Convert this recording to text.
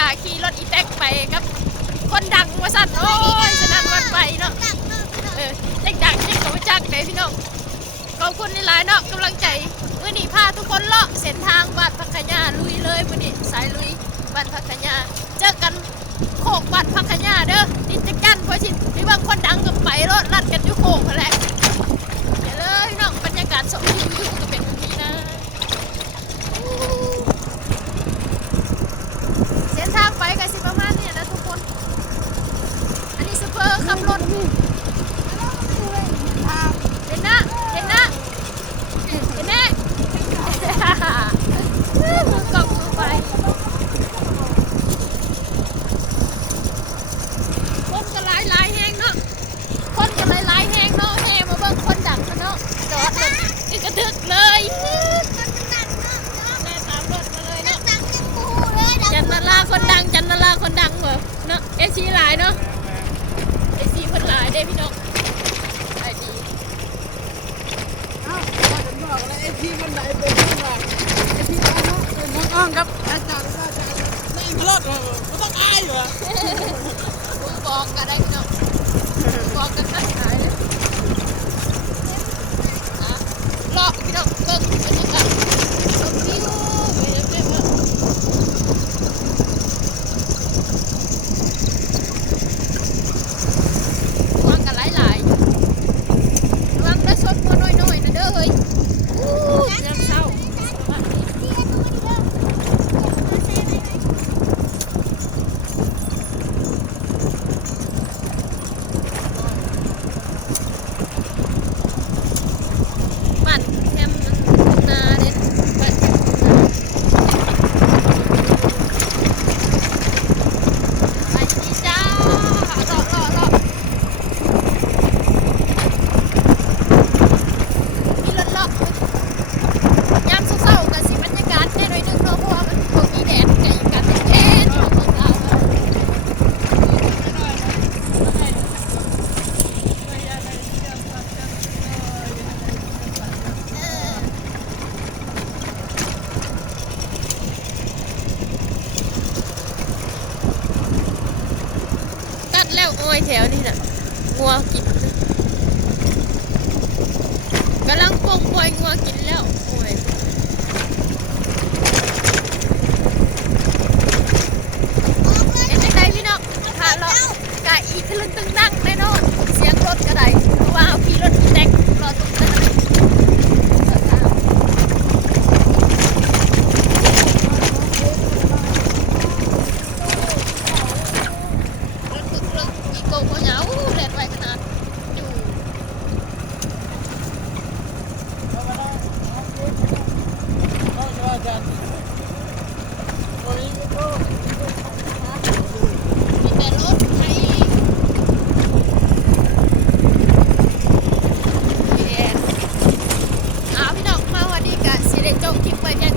กาขี่รถอีแท็กไปครับคนดังมาสั่นโอ้ยสนั่นวันไปเนาะเด็กดังเด็กกับจักไหนพี่น้องขอบคุณในหลายเนาะกำลังใจมื้อนี้พาทุกคนเลาะเส้นทางบ้านพักยาลุยเลยมื้อนี้สายลุยบ้านพักยาเจอกันโคกบ้านพักยาเด้อติดกันเพราะชิมีบางคนดังกับไปรถรัดกันอยู่โคกนั่นแหละเดี๋ยวเลยพี่น้องบรรยากาศสมวิวก็เป็นแบบนี้นะเส้นทางไปกันสิประมาณนี้นะทุกคนอันนี้ซูเปอร์ขับรถเห็นนะเห็นนะเห็นแน่กล่องมือไปคนก็หลายแห้งเนาะคนก็หลายแห้งเนาะแห่มาเบิ่งคนดังเนาะจอดเลยกระทึกเลยแม่ตามรถมาเลยเนาะจันนาราคนดังจันนาราคนดังเหรอเนาะเอซีหลายเนาะเอซีคนหลายได้พี่น้องไอดีไอ้ที่มันไหนเป็นข้างหลังไอ้ที่น้องเป็นน้องอ้อมครับอาจารย์แม่งรถก็ต้องอายเหรอบอกกันได้พี่น้องบอกกันได้หายเลยรอพี่น้องเบิ่งบรรยากาศชมวิวไปเรื่อยๆระวังกันหลายๆระวังได้ชนหัวน้อยๆนะเด้อเฮ้ยน้ำเศร้ามันแคมนาเด็ดไปดีจ้ารอมีรถล็อกยามเศร้าๆกันสิบรรยากาศแน่หน่อยนึงเนาะเพราะว่ามันตกมีแดดกับอีกกันเป็นแค่เนาะของเราตัดแล้วโอ้ยแถวนี้น่ะงัวกินกำลังปงปล่อยงัวกินแล้วโอ้ยเห็นจังไดพี่น้องพาเรากะอีทะลึงตึงนั่งแน่นอนเสียงรถก็ได้เพราะว่าเอาขี่รถแดกรอตรงนั้นรถตึกลึกอีโก้หัวเหงาแล่นไวขนาดอยู่มีแต่รถไทยพี่น้องมาวันนี้กะสิได้จบคลิปไปแค่